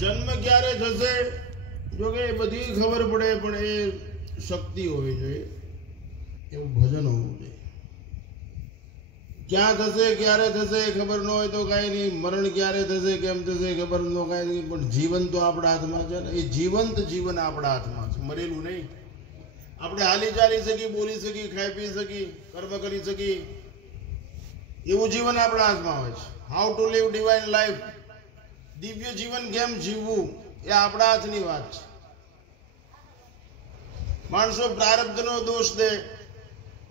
જન્મ ક્યારે થશે જો કે બધી ખબર પડે પણ એ શક્તિ હોવી જોઈએ, એવું ભજન હોવું જોઈએ. ક્યાં થશે ક્યારે થશે ખબર ન હોય તો કાંઈ નહીં, મરણ ક્યારે થશે કેમ થશે ખબર ન કાંઈ નહીં, પણ જીવન તો આપણા હાથમાં છે ને. એ જીવંત જીવન આપણા હાથમાં છે, મરેલું નહીં. આપણે હાલી ચાલી શકી, બોલી શકી, ખાઈ પી શકી, કર્મ કરી શકી, એવું જીવન આપણા હાથમાં હોય છે. How to live divine life, દિવ્ય જીવન કેમ જીવવું એ આપણા હાથની વાત છે. માણસો પ્રારબ્ધનો દોષ દે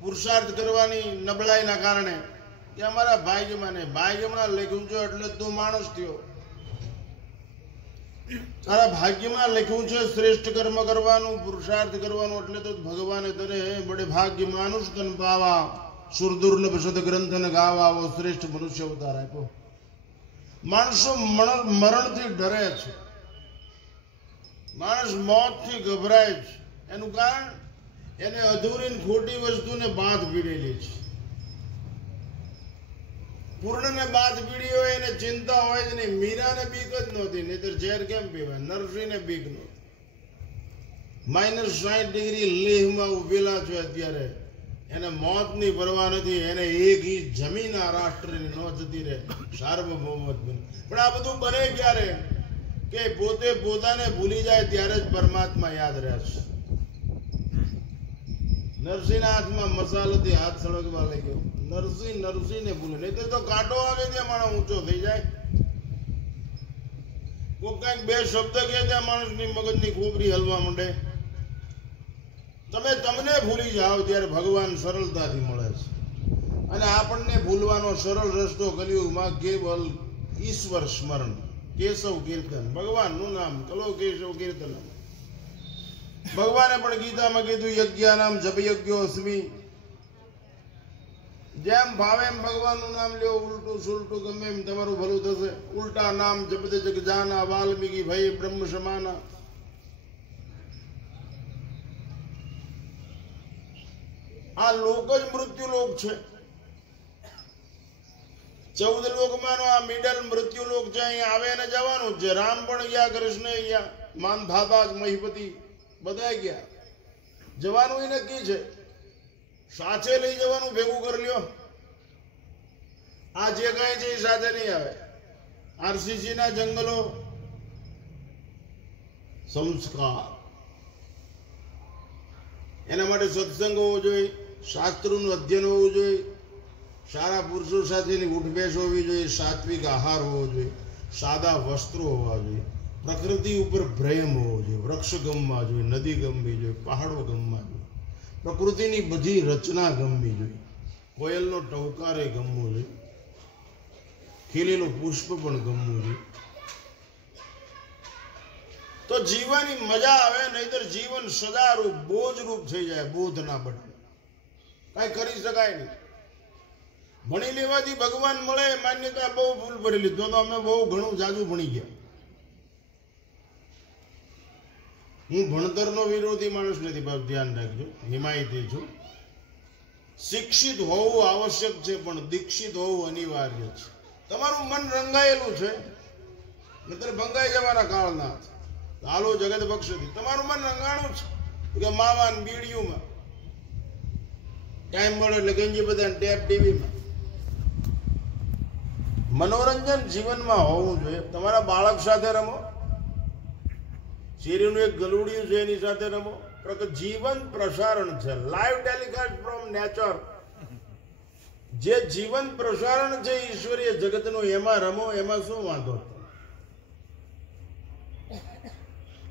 પુરુષાર્થ કરવાની નબળાઈના કારણે કે અમારા ભાગ્યમાં નહીં. ભાગ્યમાં લખ્યું છે એટલે તું માણસ થયો. તારા ભાગ્યમાં લખ્યું છે શ્રેષ્ઠ કર્મ કરવાનું, પુરુષાર્થ કરવાનું, એટલે તો ભગવાને તને બડે ભાગ્ય માનુષ તન પાવા સુરદુર્લભ સદ ગ્રંથન ગાવા આવો શ્રેષ્ઠ મનુષ્ય અવતાર આપ્યો. માણસો મરણથી ડરે છે, માણસ મોતથી ગભરાય છે. એનું કારણ એને અધૂરી ખોટી વસ્તુને બાંધ ભીડેલી છે. પૂર્ણને બાદ પીડી હોય એને ચિંતા હોય જ નહીં. મીરાને બીક જ નહોતી, નહીતર ઝેર કેમ પીવાય? નરસિંહને બીક નહોતી. -60 ડિગ્રી લેહમાં ઉભેલા છે અત્યારે, એને મોતની પરવા નથી. એને એક ઇંચ જમીન આ રાષ્ટ્રની ન જતી રહે, સાર્વભૌમત બને. પણ આ બધું બને ક્યારે કે પોતે પોતાને ભૂલી જાય ત્યારે જ પરમાત્મા યાદ રહેશે. નરસિંહના હાથમાં મસાલાથી હાથ સળગવા લાગ્યો. નરસિંહને ભૂલે, નહીં તો કાંટો આવે ત્યાં માણસ ઊંચો થઈ જાય. કોઈ કઈક બે શબ્દ કહે ત્યાં માણસની મગજની ખોપરી હલવા માંડે. તમને ભૂલી જાઓ ત્યારે ભગવાન સરળતાથી મળે છે. અને આપણને ભૂલવાનો સરળ રસ્તો કલિયુગમાં કેવલ ઈશ્વર સ્મરણ, કેશવ કીર્તન, ભગવાનનું નામ કલો કેશવ કીર્તન. ભગવાને પણ ગીતામાં કીધું યજ્ઞાનામ જપયજ્ઞો અસ્મિ. જેમ ભાવે એમ ભગવાનનું નામ લ્યો, ઉલટું સુલટું ગમે એમ તમારું ભલું થશે. ઉલટા નામ જપતે જગ જાના વાલ્મીકી ભય બ્રહ્મ સમાના. આ લોક જ મૃત્યુ લોક છે. 14 લોકમાંનો આ મિડલ મૃત્યુ લોક છે. અહીંયા આવે ને જવાનું છે. રામ પણ ગયા, કૃષ્ણ ગયા, માન ધાતા મહીપતિ બધા ગયા. જવાનું એ નક્કી છે. સાથે લઈ જવાનું ભેગું કરી લ્યો. આ જે કઈ છે એ સાથે નહીં આવે. આરસીસી ના જંગલો, સંસ્કાર, એના માટે સત્સંગ હોવો જોઈએ, શાસ્ત્રોનું અધ્યયન હોવું જોઈએ, સારા પુરુષો સાથેની ઉઠબેસ હોવી જોઈએ, સાત્વિક આહાર હોવો જોઈએ, સાદા વસ્ત્રો હોવા જોઈએ, પ્રકૃતિ ઉપર પ્રેમ હોવો જોઈએ, વૃક્ષ ગમવા જોઈએ, નદી ગમવી જોઈએ, પહાડો ગમવા જોઈએ, પ્રકૃતિની બધી રચના ગમવી જોઈએ, કોયલનો ટવકારે ગમવો જોઈએ, ખીલેલું પુષ્પ પણ ગમવું જોઈએ. તો જીવવાની મજા આવે. નહીતર જીવન સદારૂપ બોજરૂપ થઈ જાય. બોધ ના બને, કઈ કરી શકાય નહીં. ભણી લેવાથી ભગવાન મળે માન્યતા બહુ ભૂલ ભરેલી. તો અમે બહુ ઘણું જાજુ ભણી ગયા. હું ભણતરનો વિરોધી માણસ નથી, બાપ ધ્યાન રાખજો, હિમાયતી છું. શિક્ષિત હોવું આવશ્યક છે પણ દીક્ષિત હોવું અનિવાર્ય છે. તમારું મન રંગાયેલું છે, નહીતર ભંગાઈ જવાના કાળના. હાલો જગત બક્ષથી તમારું મન રંગાણું છે કે માવાન બીડીયુંમાં ટાઈમ મળે એટલે ગંજી બધા ટેપ ટીવીમાં. મનોરંજન જીવનમાં હોવું જોઈએ. તમારા બાળક સાથે રમો, શેરીનું એક ગલુડિયું છે એની સાથે રમો. જીવન પ્રસારણ છે, લાઈવ ટેલિકાસ્ટ ફ્રોમ નેચર. જે જીવન પ્રસારણ છે ઈશ્વરીય જગતનું, એમાં રમો. એમાં શું વાંધો?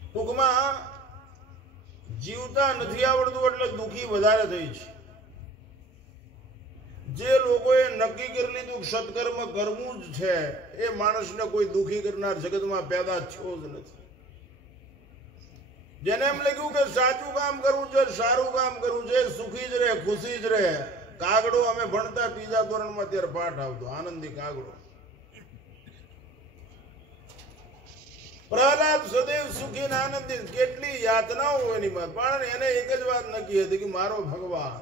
ટૂંકમાં જીવતા નથી આવડતું એટલે દુઃખી વધારે થઈ છે. જે લોકોએ નક્કી કરી લીધું સત્કર્મ કરવું જ છે, એ માણસને કોઈ દુઃખી કરનાર જગતમાં પેદા થયો જ નથી. જેને એમ લાગ્યું કે સાચું કામ કરવું છે, સારું કામ કરવું છે, સુખી જ રહે, ખુશી જ રહે. કાગડો અમે ભણતા 3જા ધોરણમાં ત્યારે પાઠ આવતો, આનંદી કાગડો. પ્રહલાદ સદૈવ સુખી ને આનંદિત. કેટલી યાતનાઓ એની માં, પણ એને એક જ વાત નક્કી હતી કે મારો ભગવાન.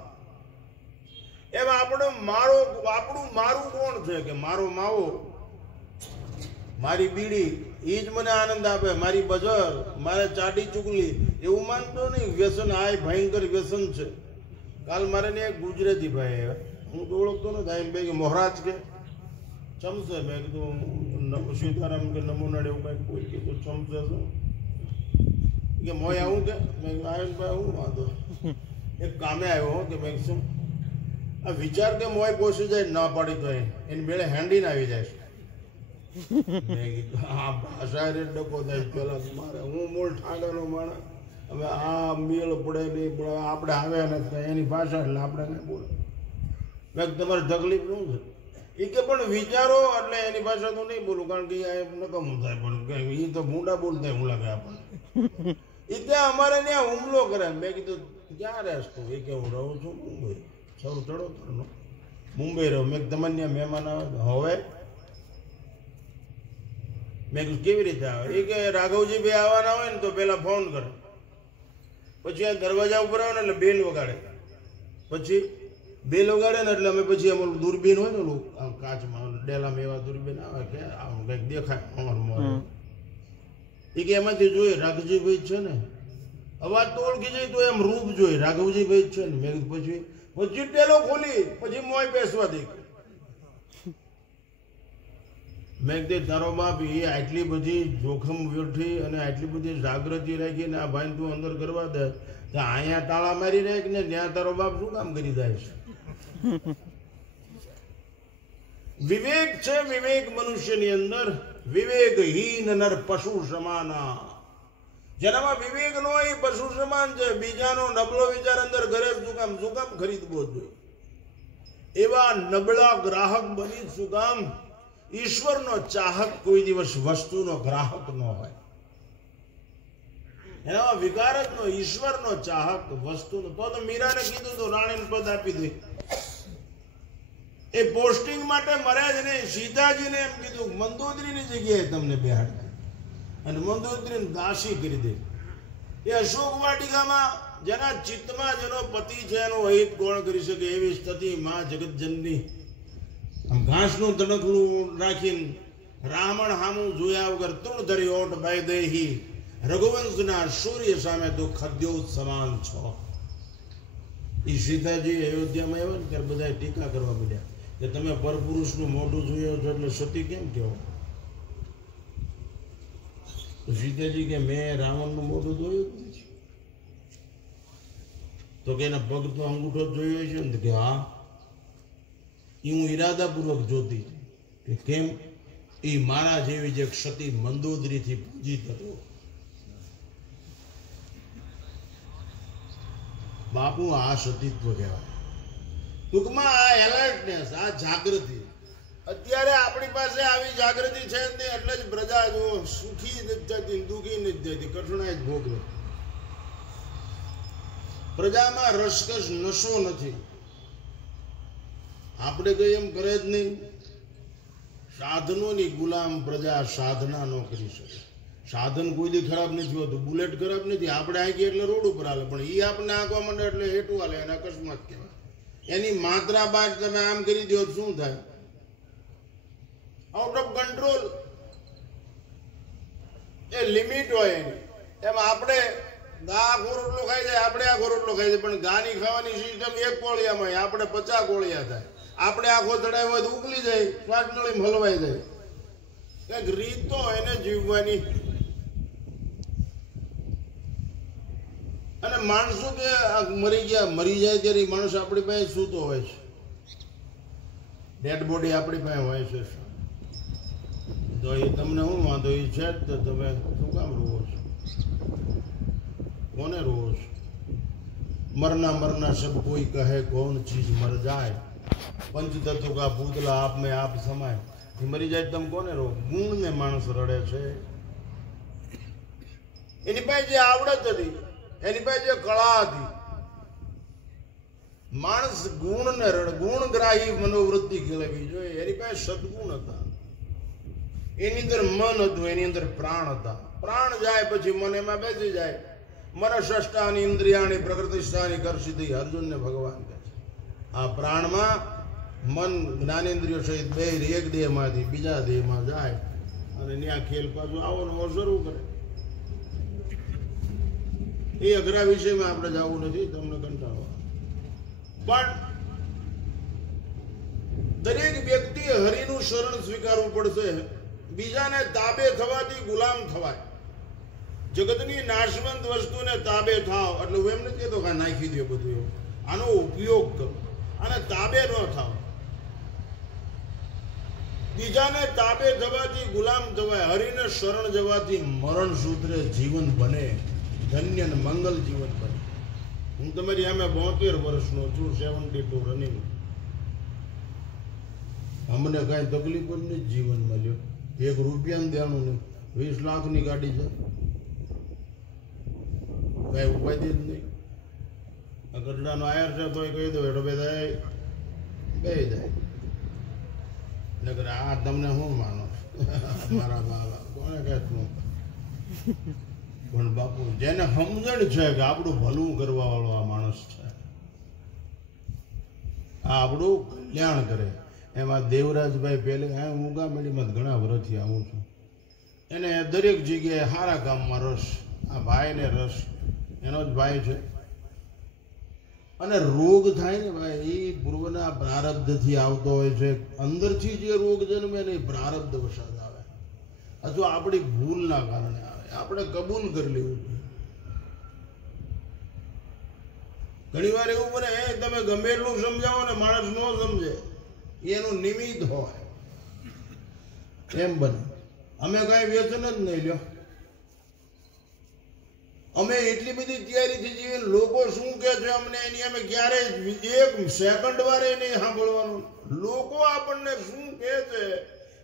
એમ આપણું મારું કોણ છે? કે મારો માવો, મારી બીડી, એ જ મને આનંદ આપે. મારી બજર, મારે ચાટી ચૂકલી એવું માનતો નહીં. વ્યસન આ ભયંકર વ્યસન છે. કાલ મારે ને એક ગુજરાતી ભાઈ, હું તો ઓળખતો નથી, એમ બે મહારાજ કે ચમશે. મેં કીધું સીતારામ કે નમો નાડે એવું કાંઈક કોઈ કીધું ચમશે શું કે મોય આવું કે મેં આયન ભાઈ હું વાંધો એક કામે આવ્યો કે મેં શું આ વિચાર કે મોય પોસી જાય ના પાડી તો એની બેડે હેન્ડીને આવી જાય છે. મેં કીધું આ ભાષા રે ડકો થાય પેલા મારે હું મૂળ ઠાગાનો માણસ, હવે આ મેળ પડે નહીં પડે આપણે આવ્યા નથી એની ભાષા એટલે આપણે નહીં બોલે. મેં તમારે તકલીફ શું છે એ કે પણ વિચારો એટલે એની ભાષા તો નહીં બોલું કારણ કે નકમું થાય પણ એ તો મૂંડા બોલતા હું લાગે આપણને. એ ત્યાં અમારે ત્યાં હુમલો કરે. મેં કીધું ક્યાં રહેશ તું? એ કે હું રહું છું મુંબઈ, સૌ ચડોતરનો મુંબઈ રહું. મેં તમારે ત્યાં મહેમાન આવે હવે? મેં કીધું કેવી રીતે આવે? એ કે રાઘવજી ભાઈ આવવાના હોય ને તો પેલા ફોન કરે, પછી આ દરવાજા ઉપર આવે ને એટલે બેલ વગાડે, પછી બેલ વગાડે ને એટલે અમે પછી અમારું દૂરબીન હોય ને ઓલું કાચમાં ડેલામાં એવા દૂરબીન આવે કે આમ કંઈક દેખાય એ કે એમાંથી જોઈએ રાઘવજીભાઈ છે ને, અવાજ તો ઓળખી જાય તો એમ રૂપ જોઈએ રાઘવજીભાઈ છે ને. મેં પછી પછી ડેલો ખોલી પછી મોય બેસવા દે. મેં કીધું તારો બાપ એ આટલી બધી જોખમ વેઠી અને આટલી બધી જાગૃતિ રાખીને આ ભાઈ તું અંદર કરવા દે તો અહીંયા તાળા મારી રાખ ને ત્યાં તારો બાપ શું કામ કરી જાય છે? વિવેક છે, વિવેક મનુષ્યની અંદર વિવેકહીન નર પશુ સમાના. જેનામાં વિવેક નો એ પશુ સમાન છે. બીજાનો નબળો વિચાર અંદર ઘરે શું કામ ખરીદવો જોઈએ? એવા નબળા ગ્રાહક બની શું કામ? ઈશ્વરનો ચાહક કોઈ દિવસ વસ્તુનો ગ્રાહક ન હોય. એનામાં વિકાર જ નો. ઈશ્વરનો ચાહક વસ્તુનો. તો મીરાને કીધું તો રાણીને પદ આપી દે. એ પોસ્ટિંગ માટે મરે જ નહીં. સીતાજીને એમ કીધું મંદોદરીની જગ્યાએ તમને બેહાડ અને મંદોદરીને દાસી કરી દે. એ અશોક વાટિકામાં જેના ચિત્તમાં જેનો પતિ છે એનો હિત કોણ કરી શકે એવી સ્થિતિ માં જગતજનની આમ ઘાસનું તડકલું રાખીને રાવણ હામું જોયા વગર તુણ ધરી ઓટ બાઈ દેહી રઘુવંશના સૂર્ય સામે તો ખદ્યો સમાન છો. એ સીતાજી અયોધ્યામાં આવ્યા ને ત્યારે બધા ટીકા કરવા માંડ્યા કે તમે પરપુરુષનું મોઢું જોયો છો એટલે સતી કેમ કહો? તો સીતાજી કે મેં રાવણનું મોઢું જોયું જ નથી. તો કે એના પગ તો અંગૂઠો જોયો છે ને કે હા. એ હું ઈરાદાપૂર્વક જોતી કે કેમ એ મારા જેવી જે ક્ષતિ મંદોદરીથી પૂજિત હતો. બાપુ આ સતીત્વ કહેવાય. ટૂંકમાં આ એલર્ટનેસ, આ જાગૃતિ. અત્યારે આપણી પાસે આવી જાગૃતિ છે ને એટલે જ પ્રજા જો સુખી નથી થતી, દુઃખી નથી થતી, કઠણાઈ જ ભોગવે. પ્રજામાં રસકસ નશો નથી. આપણે કઈ એમ કરે જ નહીં. સાધનોની ગુલામ પ્રજા સાધના ન કરી શકે. સાધન કોઈ દી ખરાબ નથી હોતું. બુલેટ ખરાબ નથી. આપણે આંકી એટલે રોડ ઉપર હાલે, પણ એ આપણે આંકવા માંડે એટલે હેઠું હાલે. એને અકસ્માત કહેવાય. એની માત્રા બાદ તમે આમ કરી દો શું થાય? Out of control. A limit હોય એની. એમ આપણે ગા આખો રોટલો ખાઈ જાય, આપણે આખો રોટલો ખાઈ જાય, પણ ગાની ખાવાની સિસ્ટમ એક કોળિયામાં, આપણે 50 કોળિયા થાય. આપણે આખો ચડાવ્યો હોય તો ઉકલી જાય, શ્વાસ નળી હલવાઈ જાય. કંઈક રીત તો એને જીવવાની. અને માણસો કે મરી ગયા, મરી જાય ત્યારે માણસ આપણી પાસે સૂતો હોય છે. ડેડ બોડી આપણી પાસે હોય છે. તો એ તમને શું વાંધો? એ છે જ તો તમે શું કામ રોવો છો? કોને રોવો છો? મરના મરના સબ કોઈ કહે કોણ ચીજ મર જાય, પંચ તત્વ કા ભૂતલા આપ મેં આપ સમાય. એ મરી જાય તમે કોને રો? ગુણ ને માણસ રડે છે. એની પાસે જે આવડત હતી, એની પાસે જે કળા હતી, માણસ ગુણ ને રડ ગુણગ્રાહી મનોવૃત્તિ કેળવવી જોઈએ. એની પાસે સદગુણ હતા. એની અંદર મન હતું, એની અંદર પ્રાણ હતા. પ્રાણ જાય પછી મન એમાં બેસી જાય. મન ષષ્ટાની ઇન્દ્રિયાની પ્રકૃતિષ્ઠાની કરશી. અર્જુનને ભગવાન કહે છે આ પ્રાણમાં મન જ્ઞાનેન્દ્રિયો સહિત બે એક દેહમાંથી બીજા દેહમાં જાય અને ત્યાં ખેલ પાછો આવો નવો શરૂ કરે. એ અઘરા વિષયમાં આપણે જવું નથી, તમને કંટાળો. પણ દરેક વ્યક્તિએ હરિનું શરણ સ્વીકારવું પડશે. બીજાને તાબે થવાથી ગુલામ થવાય. જગતની નાશવંત વસ્તુને તાબે થાવ એટલે હું એમ નથી કહેતો કે નાખી દો બધું એવું. આનો ઉપયોગ કરો, આને તાબે ન થાવ. બીજાને તાબે થવાથી ગુલામ થવાય. હરિને શરણ જવાથી મરણ સૂત્રે જીવન બને, ધન્ય ને મંગલ જીવન બને. હું તમારી સામે 72 વર્ષનો છું, 72 રનિંગ. અમને કઈ તકલીફ જ નહીં જીવન મળ્યો. 1 રૂપિયાનું દેવાનું નહીં. 20 લાખની ગાડી છે, કઈ ઉપાય જ નહીં. આ ગઢડાનો આયર છે તોય કહી દો એડો બે જાય. નગર આ તમને શું માનો મારા બાબા કોને કહેતું. પણ બાપુ જેને સમજણ છે કે આપણું ભલું કરવા વાળો આ માણસ છે, આ આપણું કલ્યાણ કરે. એમાં દેવરાજભાઈ પહેલે હું ઉગામેડીમાં ઘણા વર્ષથી આવું છું. એને દરેક જગ્યાએ સારા કામમાં રસ. આ ભાઈને રસ, એનો જ ભાઈ છે. અને રોગ થાય ને ભાઈ, એ પૂર્વના પ્રારબ્ધથી આવતો હોય છે. અંદરથી જે રોગ જન્મે ને એ પ્રારબ્ધ વસાદ આવે, અથવા આપણી ભૂલના કારણે આવે. આપણે કબૂલ કરી લેવું જોઈએ. ઘણી વાર એવું બને તમે ગમે એટલું સમજાવો ને માણસ ન સમજે, એનું નિમિત્ત હોય એમ બને. અમે કઈ વ્યસન જ નહીં લ્યો. અમે એટલી બધી તૈયારીથી જીવીએ, લોકો શું કે છે અમને એની અમે ક્યારેય 1 સેકન્ડ વારે નહીં સાંભળવાનું. લોકો આપણને શું કહે છે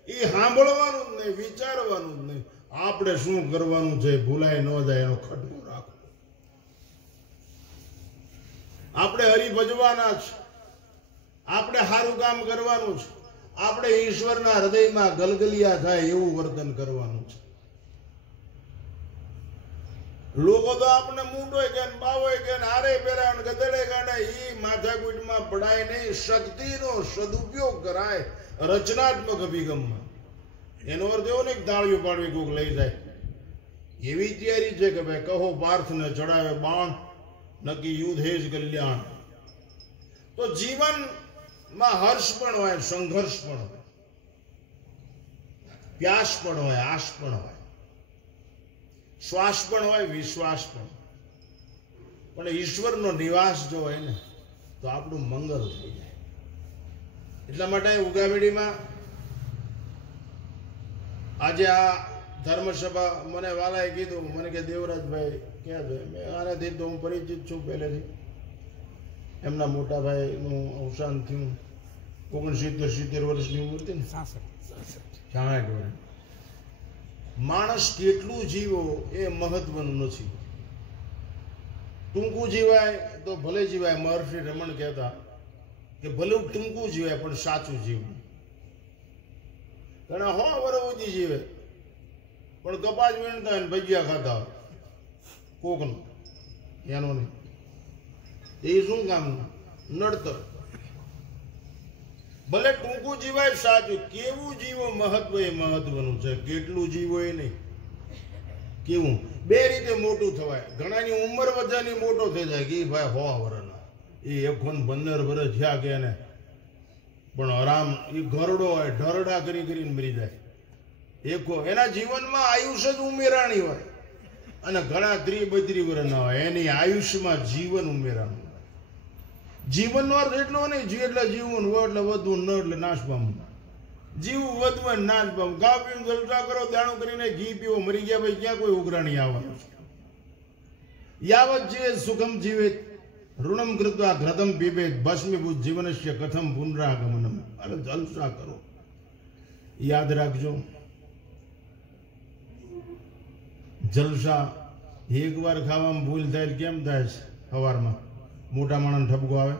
એ સાંભળવાનું જ નહીં, વિચારવાનું જ નહીં. આપણે શું કરવાનું છે ભૂલાય ન જાય એનો ખટકો રાખો. આપણે હરિ ભજવાના છે, આપણે સારું કામ કરવાનું છે, આપણે ઈશ્વરના હૃદયમાં ગલગલિયા થાય એવું વર્તન કરવાનું છે. લોકો તો આપણે મૂંઢોય કે બાવોય કે હારે પહેરા ગધેડે કાઢે, એ માથાકૂટમાં પડાય નહીં. શક્તિનો સદુપયોગ કરાય રચનાત્મક અભિગમમાં. એનો અર્થ એવો નહીં તાળીઓ પાડવી કોક લઈ જાય. એવી તૈયારી છે કે ભાઈ કહો પાર્થને ચડાવે બાણ, નક્કી યુદ્ધ હે જ કલ્યાણ. તો જીવનમાં હર્ષ પણ હોય, સંઘર્ષ પણ હોય, પ્યાસ પણ હોય, આશ પણ હોય, શ્વાસ પણ હોય, વિશ્વાસ પણ. પણ ઈશ્વરનો નિવાસ જો હોય ને તો આપણું મંગળ થઈ જાય. એટલા માટે ઉગામેડીમાં આજે આ ધર્મસભા મને વાલાએ કીધું, મને કે દેવરાજભાઈ ક્યાં છે? મેં આનાથી તો હું પરિચિત છું પહેલેથી. એમના મોટા ભાઈનું અવસાન થયું. 69-70 વર્ષની ઉંમર હતી ને, 66 વર્ષ. માણસ કેટલું જીવો એ મહત્વનું નથી. ટૂંકું જીવાય તો ભલે જીવાય. મહર્ષિ રમણ કહેતા કે ભલે ટૂંકું જીવાય પણ સાચું જીવવું. ઘણા 100 વર્ષ સુધી જીવે પણ કપાસ વીણતા હોય ને ભજીયા ખાતા હોય કોકનું, એનો નહીં. એ શું કામ? નડતર. ભલે ટૂંકું જીવાય સાચું, કેવું જીવો મહત્વ એ મહત્વનું છે. કેટલું જીવો એ નહીં, કેવું. બે રીતે મોટું થવાય. ઘણાની ઉંમર વધાની મોટો થઈ જાય કે ભાઈ 100 વર્ષના, એ 15 વર્ષ થયા કે એને પણ આરામ એ ઘરડો હોય, ઢરડા કરીને મરી જાય. એના જીવનમાં આયુષ્ય જ ઉમેરાણી હોય. અને ઘણા 30-32 વર્ષના હોય, એની આયુષ્યમાં જીવન ઉમેરાનું. જીવનનો અર્થ એટલો નહીં એટલે જીવવું એટલે વધવું, ન એટલે નાશ પામવું. જીવવું, વધવું, નાશ પામવું. ઘા પીવું, જલસા કરો, દાણું કરીને ઘી પીવો, મરી ગયા ભાઈ ક્યાં કોઈ ઉઘરાણી આવવાનું છે? યાવત જીવે સુખમ જીવે ઋણમ કૃત્વા ઘ્રતમ પીબેત ભસ્મીભૂત જીવનસ્ય કથમ પુનરાગમનમ. અરે જલસા કરો. યાદ રાખજો, જલસા એકવાર ખાવામાં ભૂલ થાય કેમ થાય છે? સવારમાં મોટા માણસ ઠપકો આવે,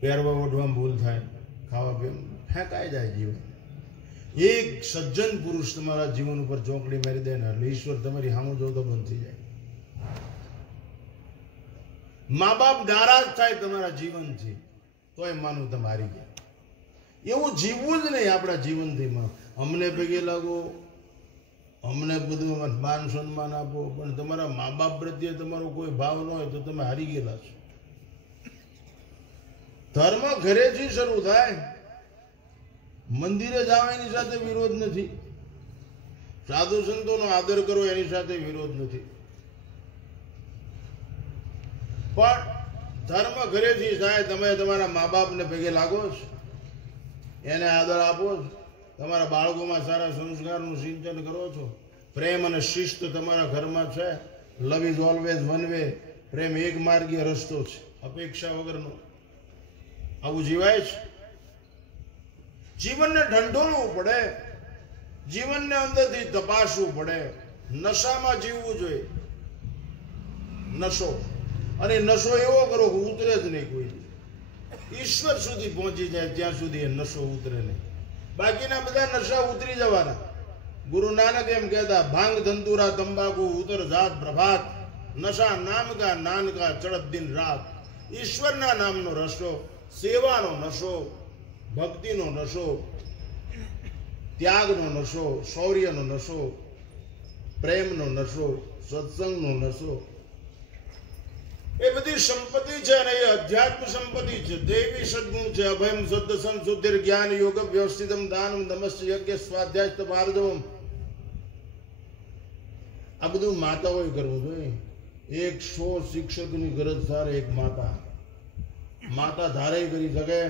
પહેરવા ઓઢવામાં ભૂલ થાય, ખાવા પીવા ફેંકાઈ જાય જીવન. એક સજ્જન પુરુષ તમારા જીવન ઉપર ચોકડી મારી દે ને એટલે ઈશ્વર તમારી સામું જોવ તો બંધ થઈ જાય. મા બાપ નારાજ થાય તમારા જીવનથી તોય માનું તમે હારી ગયા. એવું જીવવું જ નહીં આપણા જીવનથીમાં. અમને પગે લાગો, અમને બધું માન સન્માન આપો, પણ તમારા મા બાપ પ્રત્યે તમારો કોઈ ભાવ ન હોય તો તમે હારી ગયેલા છો. ધર્મ ઘરેથી શરૂ થાય. મંદિરે જાવ એની સાથે વિરોધ નથી, સાધુ સંતોનો આદર કરો એની સાથે વિરોધ નથી, પણ ધર્મ ઘરેથી થાય. તમે તમારા મા બાપને પગે લાગો છો, એને આદર આપો છો, તમારા બાળકોમાં સારા સંસ્કારનું સિંચન કરો છો, પ્રેમ અને શિસ્ત તમારા ઘરમાં છે. Love is always one way. પ્રેમ એક માર્ગીય રસ્તો છે, અપેક્ષા વગરનો. આવું જીવાય છે. જીવનને ઢંઢોળવું પડે, જીવનને અંદરથી તપાસવું પડે. નશામાં જીવવું જોઈએ, નશો. અને નશો એવો કરો કે ઉતરે જ નહીં કોઈ. ઈશ્વર સુધી પહોંચી જાય ત્યાં સુધી એ નશો ઉતરે નહીં. બાકીના બધા નશા ઉતરી જવાના. ગુરુ નાનક એમ કહેતા, ભાંગ ધંતુરા તંબાકુ ઉતર જાત પ્રભાત, નશા નામ કા નાન કા ચડત દિન રાત. ઈશ્વરના નામનો રસો, સેવાનો નશો, ભક્તિનો નશો, ત્યાગનો નશો, શૌર્યનો નશો, પ્રેમનો નશો, સત્સંગનો નશો, એ બધી સંપત્તિ છે. અને એ અધ્યાત્મ સંપત્તિ છે, દૈવી સદગુણ છે. અભયમ શુદ્ધ સંશુદ્ધિર જ્ઞાન યોગ વ્યવસ્થિતમ દાનમ નમસ્ત યજ્ઞ સ્વાધ્યાય ભારદવમ. આ બધું માતાઓએ કરવું જોઈએ. 100 શિક્ષકની ગરજ સારે એક માતા. માતા ધારે કરી શકે.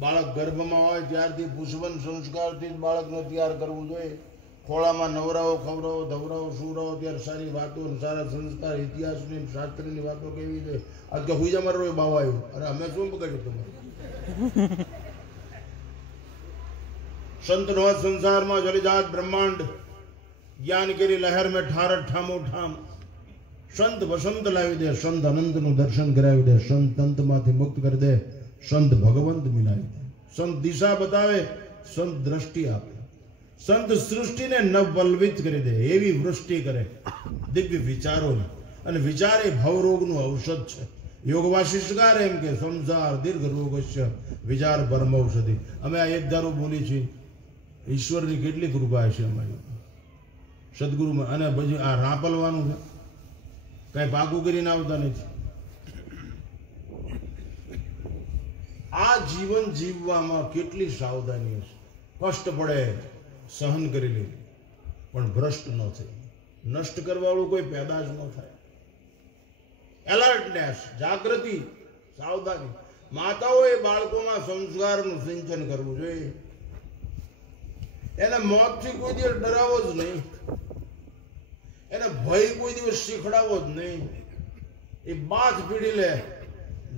બાળક ગર્ભમાં હોય ત્યારથી પુષ્પન સંસ્કારથી જ બાળકને તૈયાર કરવું જોઈએ. ખોળામાં નવરાવો, ખવડાવો, ધવરાવો, સુરાવો, ત્યારે સારી વાતો, સારા સંસ્કાર, ઇતિહાસની, શાસ્ત્રની વાતો કેવી છે. આજ કે હુઈ જમારો બાવા આવ્યું, અરે અમે શું બગાડ્યું તમારે? સંતનો સંસારમાં જલિજાત બ્રહ્માંડ, જ્ઞાન કેરી લહેર મેં ઠાર ઠામો ઠામ. સંત વસંત લાવી દે, સંત અનંતનું દર્શન કરાવી દે, સંત તંતમાંથી મુક્ત કરી દે, સંત ભગવંત મિલાવી દે, સંત દિશા બતાવે, સંત દ્રષ્ટિ આપે, સંત સૃષ્ટિને નવવલ્વિત કરી દે, એવી વૃષ્ટિ કરે દિવ્ય વિચારોની. અને વિચાર એ ભવરોગનું ઔષધ છે. યોગ વાશિષ્ઠકાર એમ કે સંસાર દીર્ઘ રોગસ્ય વિચાર પરમ ઔષધિ. અમે આ એક ધારો બોલી છીએ, ઈશ્વરની કેટલી કૃપા છે અમારી સદગુરુમાં. અને પછી આ રાપલવાનું છે, કઈ પાકું કરીને આવતા નથી. આ જીવન જીવવામાં કેટલી સાવધાની છે. કષ્ટ પડે, સહન કરી લે, પણ ભ્રષ્ટ ન થાય. નષ્ટ કરવાવાળું કોઈ પેદા જ ન થાય. એલર્ટનેસ, જાગૃતિ, સાવધાની. માતાઓએ બાળકોમાં સંસ્કારનું સિંચન કરવું જોઈએ. એને મોતથી કોઈ દિવસ ડરાવો જ નહીં, એને ભય કોઈ દિવસ શીખડાવો જ નહીં. એ બાથ પીડી લે,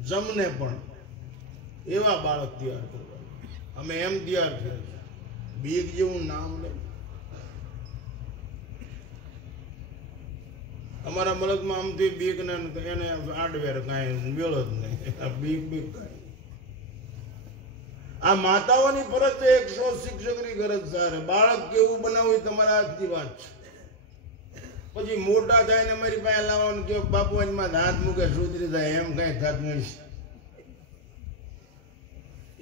જમને પણ એવા બાળક તૈયાર કરવા. અમે એમ તૈયાર થયા છીએ. બીક જેવું નામ લે. અમારા મલકમાં આમથી બીક ને એને આડવેર કાંઈ વેળ જ નહીં. બીક બીક કાંઈ. આ માતાઓની ફરજ છે. 100 શિક્ષકની ગરજ સારે. બાળક કેવું બનાવવું તમારા હાથની વાત છે. પછી મોટા થાય ને મારી પાસે લાવવાનું કે બાપુ એમાં હાથ મૂકે સુધરી જાય, એમ કઈ થતું નહીં.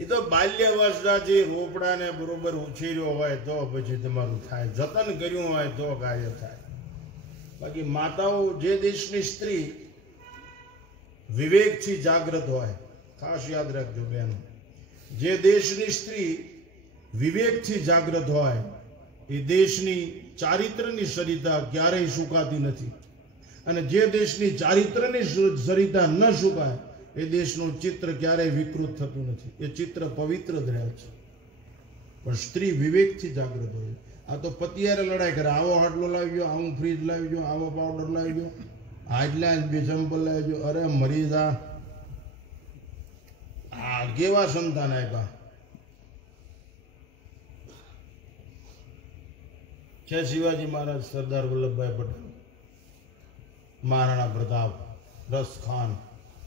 એ તો બાલ્યાવસ્થાથી રોપડાને બરોબર ઉછેર્યો હોય તો પછી તમારું થાય, જતન કર્યું હોય તો કાર્ય થાય. બાકી માતાઓ, જે દેશની સ્ત્રી વિવેકથી જાગૃત હોય, ખાસ યાદ રાખજો બેન, જે દેશની સ્ત્રી વિવેકથી જાગૃત હોય એ દેશની ચારિત્રની સરિતા ક્યારેય સુકાતી નથી. અને જે દેશની ચારિત્રની સરિતા ન સુકાય એ દેશનું ચિત્ર ક્યારેય વિકૃત થતું નથી. એ ચિત્ર પવિત્ર જ રહે છે. પણ સ્ત્રી વિવેકથી જાગૃત હોય. આ તો પતિયારે લડાઈ કરે, આવો હાટલો લાવી ગયો, આવું ફ્રીજ લાવી ગયો, આવો પાવડર લાવી ગયો, આજલા બે ચંપલ લાવી ગયો, અરે મરી જા. આ કેવા સંતાન આપ્યા છે. શિવાજી મહારાજ, સરદાર વલ્લભભાઈ પટેલ, મહારાણા પ્રતાપ, રસ ખાન,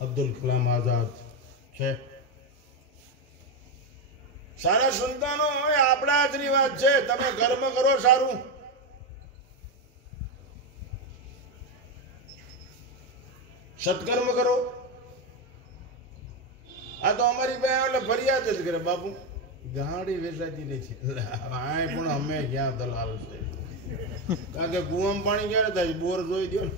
અબ્દુલ કલામ આઝાદ છે. સારા સંતાનો હોય. આપણા હાથની વાત છે. તમે કર્મ કરો સારું, સત્કર્મ કરો, આ તો અમારી પાસે એટલે ફરિયાદ જ કરે, બાપુ ગાડી વેચાતી નથી, આ પણ અમે ક્યાં દલાલ છે, કારણ કે કુવામાં પાણી ક્યારે થાય, બોર જોઈ દો ને,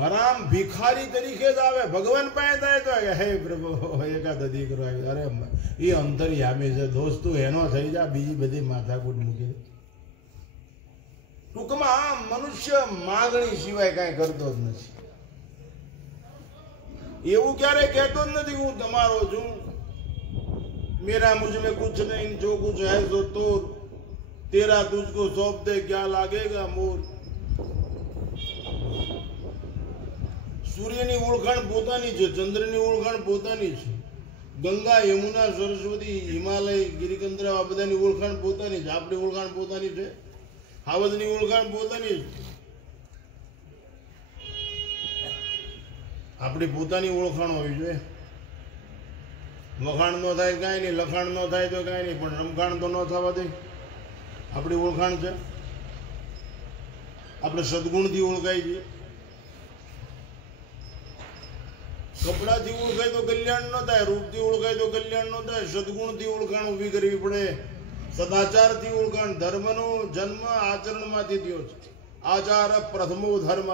હરામ ભિખારી તરીકે જ આવે, ભગવાન પાસે થાય તો હે પ્રભુ એકાદ દીકરો આવે, અરે એ અંતર્યામી છે દોસ્તો, એનો થઈ જાય, બીજી બધી માથાકૂટ મૂકી. ટૂંકમાં મનુષ્ય માગણી સિવાય કાંઈ કરતો જ નથી. એવું ક્યારે કહેતો જ નથી હું તમારો છું, मेरा मुझ में कुछ नहीं, जो कुछ है सो तो तेरा तुझको सौंप दे, क्या लागेगा मोर. સૂર્યની ઓળખાણ પોતાની છે, ચંદ્રની ઓળખાણ પોતાની છે, ગંગા યમુના સરસ્વતી હિમાલય ગિરિકંદરા આ બધાની ઓળખાણ પોતાની છે, આપણી ઓળખાણ પોતાની છે, હાવજની ઓળખાણ પોતાની છે, આપણી પોતાની ઓળખાણ હોવી જોઈએ. વખાણ ન થાય કાંઈ નહીં, લખાણ ન થાય તો કાંઈ નહીં, પણ રમખાણ તો ન થવા દે. આપણી ઓળખાણ છે, આપણે સદગુણથી ઓળખાય છે. કપડાથી ઓળખાય તો કલ્યાણ ન થાય, રૂપથી ઓળખાય તો કલ્યાણ ન થાય, સદગુણથી ઓળખાણ ઊભી કરવી પડે, સદાચારથી ઓળખાણ. ધર્મનો જન્મ આચરણમાંથી થયો છે, આચાર પ્રથમો ધર્મ.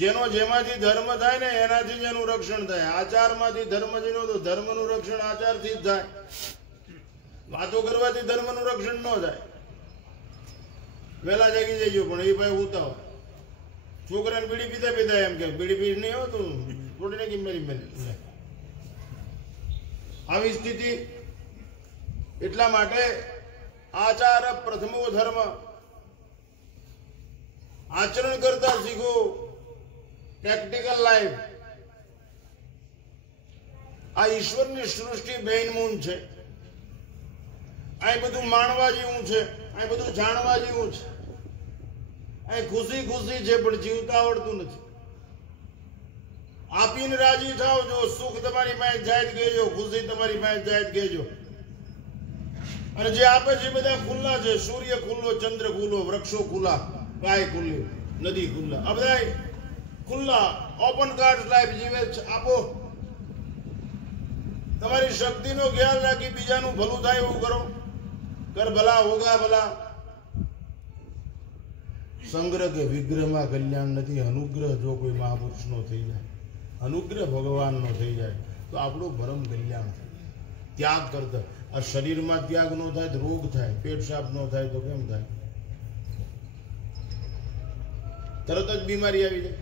જેનો જેમાંથી ધર્મ થાય ને એનાથી જ એનું રક્ષણ થાય. આચારમાંથી ધર્મ જેનો, તો ધર્મનું રક્ષણ આચારથી જ થાય. વાતો કરવાથી ધર્મનું રક્ષણ ન થાય. વહેલા જાગી જઈજો, પણ એ ભાઈ ઉતાવ છોકરાને બીડી પીતા પીતા એમ કે બીડી પી નહીં હો તું થોડી નાખી મારી બેન. આવી સ્થિતિ. એટલા માટે આચાર પ્રથમો ધર્મ. આચરણ કરતા શીખો. Practical life. આ ઈશ્વરની સૃષ્ટિ બેનમૂન છે. આ બધું માણવા જેવું છે, આ બધું જાણવા જેવું છે. આ ખુશી ખુશી છે, પણ જીવતા આવડતું નથી. આપીને રાજી થાવ, જો સુખ તમારી પાસે જાય જ ગેજો, ખુશી તમારી પાસે જાય જ ગેજો. અને જે આપે છે બધા ખુલ્લા છે. સૂર્ય ખુલ્લો, ચંદ્ર ખુલ્લો, વૃક્ષો ખુલ્લા, ગાય ખુલ્લી, નદી ખુલ્લા, આ બધા ખુલ્લા ઓપન કાર્ડ લાઈફ જીવે છે. આપો. તમારી શક્તિનો ખ્યાલ રાખી બીજાનું ભલું થાય એવું કરો. કર ભલા હોગા ભલા. સંગ્રહ કે વિગ્રહમાં કલ્યાણ નથી. અનુગ્રહ જો કોઈ મહાપુરુષનો થઈ જાય, અનુગ્રહ ભગવાનનો થઈ જાય તો આપણું પરમ કલ્યાણ થાય. ત્યાગ કરતા આ શરીરમાં ત્યાગ ન થાય તો રોગ થાય, પેટ સાફ ન થાય તો કેમ થાય? તરત જ બીમારી આવી જાય.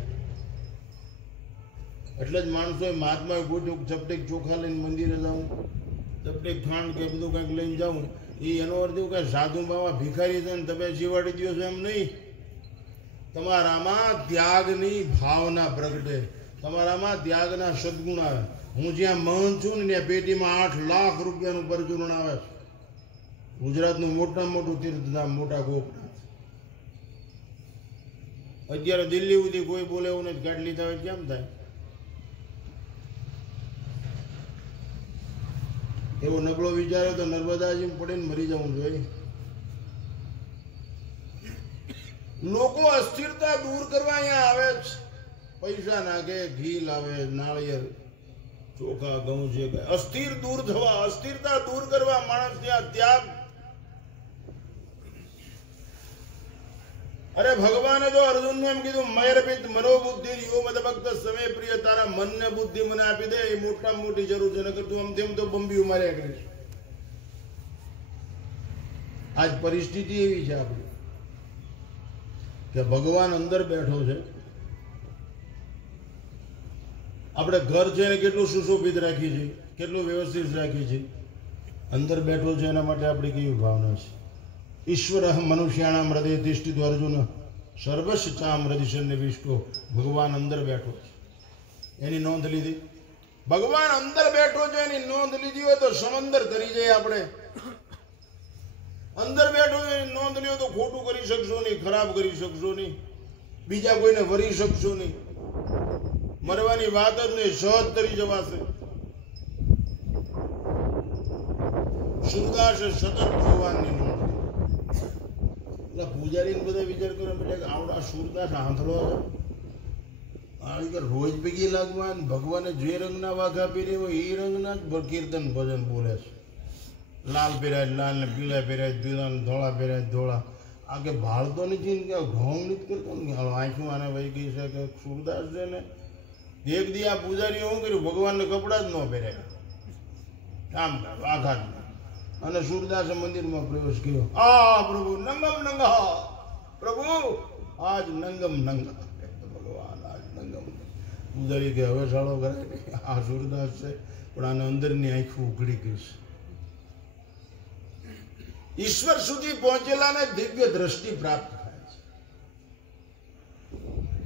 એટલે જ માણસોએ મહાત્માએ ગોઠ્યું ચપટેક ચોખા લઈને મંદિરે જાઉં, ચપટેક ખાંડ કે બધું કંઈક લઈને જાઉં. એનો અર્થ એવું કે સાધુ બાવા ભિખારી છે ને તમે જીવાડી દો છો એમ નહીં. તમારામાં ત્યાગની ભાવના પ્રગટે, તમારામાં ત્યાગના સદગુણ આવે. હું જ્યાં મહંત છું ને ત્યાં પેટીમાં 8 લાખ રૂપિયાનું પરચુરણ આવે છે. ગુજરાતનું મોટામાં મોટું તીર્થધામ મોટા ગોપનાથ. અત્યારે દિલ્હી સુધી કોઈ બોલે એવું નથી, કાઢી લીધા હોય કેમ થાય? એવો નબળો વિચારો તો નર્મદાજી પડીને મરી જવું જોઈએ. લોકો અસ્થિરતા દૂર કરવા અહીંયા આવે છે. પૈસા નાખે, ઘી લાવે, નાળિયેર, ચોખા, ઘઉં છે. અસ્થિર દૂર થવા, અસ્થિરતા દૂર કરવા માણસ ત્યાં ત્યાગ. અરે ભગવાને તો અર્જુનને એમ કીધું, મયરપિત મનોબુદ્ધિ યો મદ ભક્ત સમય પ્રિય. તારા મનને બુદ્ધિ મને આપી દે, એ મોટામાં મોટી જરૂર છે. નકર તું આમ તેમ તો બંબી માર્યા કરીશ. આજ પરિસ્થિતિ એવી છે આપણી કે ભગવાન અંદર બેઠો છે. આપણે ઘર છે ને કેટલું સુશોભિત રાખી છે, કેટલું વ્યવસ્થિત રાખી છે. અંદર બેઠો છે એના માટે આપણી કેવી ભાવના છે. ઈશ્વર મનુષ્યાણામ હૃદય તિષ્ઠિત અર્જુન સર્વસ્વ ચામ હૃદય વિષ્ટો. ભગવાન અંદર બેઠો છે, એની નોંધ લીધી. ભગવાન અંદર બેઠો છે એની નોંધ લીધી હોય તો સમંદર તરી જાય. આપણે અંદર બેઠો છે એની નોંધ લ્યો તો ખોટું કરી શકશો નહીં, ખરાબ કરી શકશો નહીં, બીજા કોઈને વરી શકશો નહીં. મરવાની વાત જ નહીં, સહજ તરી જવાશે. શુદ્ધાશે સતત ભગવાનની નોંધ. પૂજારી બધા વિચાર કરે આવડા સુરદાસ આંધળો છે, રોજ ભેગી લાગવા ભગવાને જે રંગના વાઘા પહેરે હોય એ રંગના જ કીર્તન ભજન બોલે છે. લાલ પહેરાય લાલ ને પીળા પહેરાય પીળા ને ધોળા પહેરાય ધોળા. આ કે ભાળતો નથી ને કે ઢોંગ નથી કરતો ને આંખું આને વહી ગઈ છે કે સુરદાસ છે ને એક દી આ પૂજારીએ શું કર્યું ભગવાનને કપડાં જ ન પહેર્યા આમ આઘાત અને સુરદાસે મંદિરમાં પ્રવેશ કર્યો. આ પ્રભુ નંગમ નંગા પ્રભુ આજ નંગમ નંગા ભગવાન આજ નંગમ. પૂજારી કે હવે સાળો કરાય નહીં આ સુરદાસ છે પણ આને અંદરની આંખું ઉઘડી ગઈ છે. ઈશ્વર સુધી પહોંચેલાને દિવ્ય દ્રષ્ટિ પ્રાપ્ત થાય છે.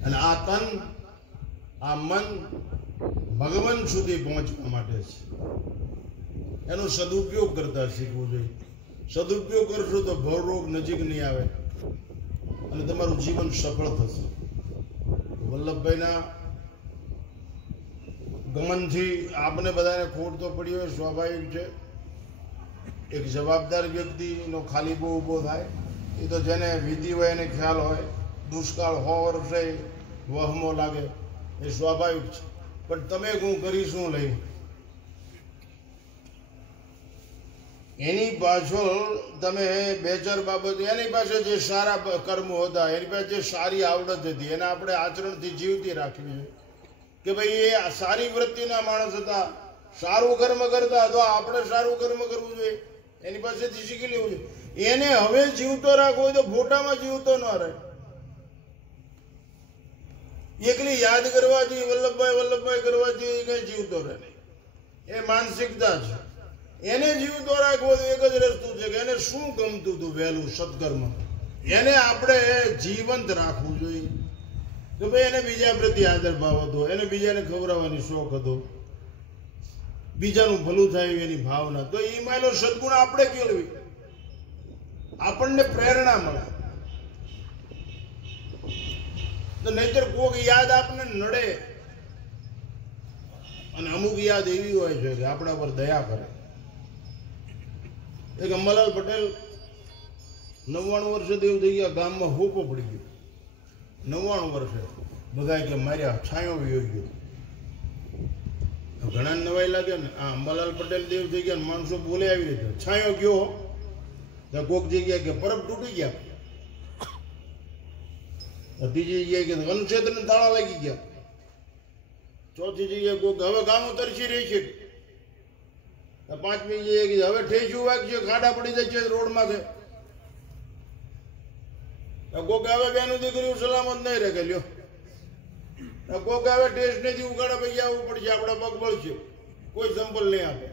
અને આ તન આ મન ભગવાન સુધી પહોંચવા માટે છે. એનો સદુપયોગ કરતા શીખવું જોઈએ. સદુપયોગ કરશો તો ભવરોગ નજીક નહીં આવે અને તમારું જીવન સફળ થશે. વલ્લભભાઈના ગમનથી આપને બધાને ખોટ તો પડી હોય સ્વાભાવિક છે. એક જવાબદાર વ્યક્તિનો ખાલી બહુ ઊભો થાય એ તો જેને વિધિ હોય એને ખ્યાલ હોય. દુષ્કાળ 100 વર્ષે વહમો લાગે એ સ્વાભાવિક છે. પણ તમે હું કરી શું લઈ એની પાછળ તમે બે ચાર બાબતો એની પાસે જે સારા કર્મો હતા એની પાસે જે સારી આવડત હતી એને આપણે આચરણથી જીવતી રાખવી છે કે ભાઈ એ સારી વૃત્તિના માણસ હતા સારું કર્મ કરતા તો આપણે સારું કર્મ કરવું જોઈએ એની પાસેથી શીખી લેવું જોઈએ. એને હવે જીવતો રાખવો હોય તો ફોટામાં જીવતો ન રહે. એકલી યાદ કરવાથી વલ્લભભાઈ કરવાથી કઈ જીવતો રહે નહીં. એ માનસિકતા છે. એને જીવતો રાખવો તો એક જ રસ્તો છે કે એને શું ગમતું હતું વહેલું સત્કર્મ એને આપણે જીવંત રાખવું જોઈએ. તો ભાઈ એને બીજા પ્રત્યે આદર ભાવ હતો, એને બીજાને ખવડાવવાની શોખ હતો, બીજાનું ભલું થાય એની ભાવના. તો એમાંનો સદગુણ આપણે કેળવી આપણને પ્રેરણા મળે. તો નહીતર કોઈક યાદ આપણને નડે અને અમુક યાદ એવી હોય છે કે આપણા પર દયા કરે. એક અંબાલાલ પટેલ 99 વર્ષે દેવ થઈ ગયા ગામમાં હોપો પડી ગયો. 99 વર્ષે બધા કે માર્યા છાંયો વયો ગયો. ઘણા નવાઈ લાગે ને આ અંબાલાલ પટેલ દેવ થઈ ગયા માણસો બોલે આવી રીતે છાંયો ગયો તો કોક જગ્યાએ કે પરબ તૂટી ગયા, ત્રીજી જગ્યાએ કે વનક્ષેત્રને તાળા લાગી ગયા, ચોથી જગ્યાએ કોક હવે ગામો તરસી રહી છે, પાંચમી જગ્યાએ કે હવે ઠેસ્યું વાગશે ખાડા પડી જાય છે રોડમાં છે, કોક હવે બેનું દીકરીઓ સલામત નહીં રહે કે લ્યો, કોક હવે ટેસ્ટ નથી ઉગાડા પૈકી આવવું પડશે આપણા પગ બળશે કોઈ સંપલ નહીં આપે.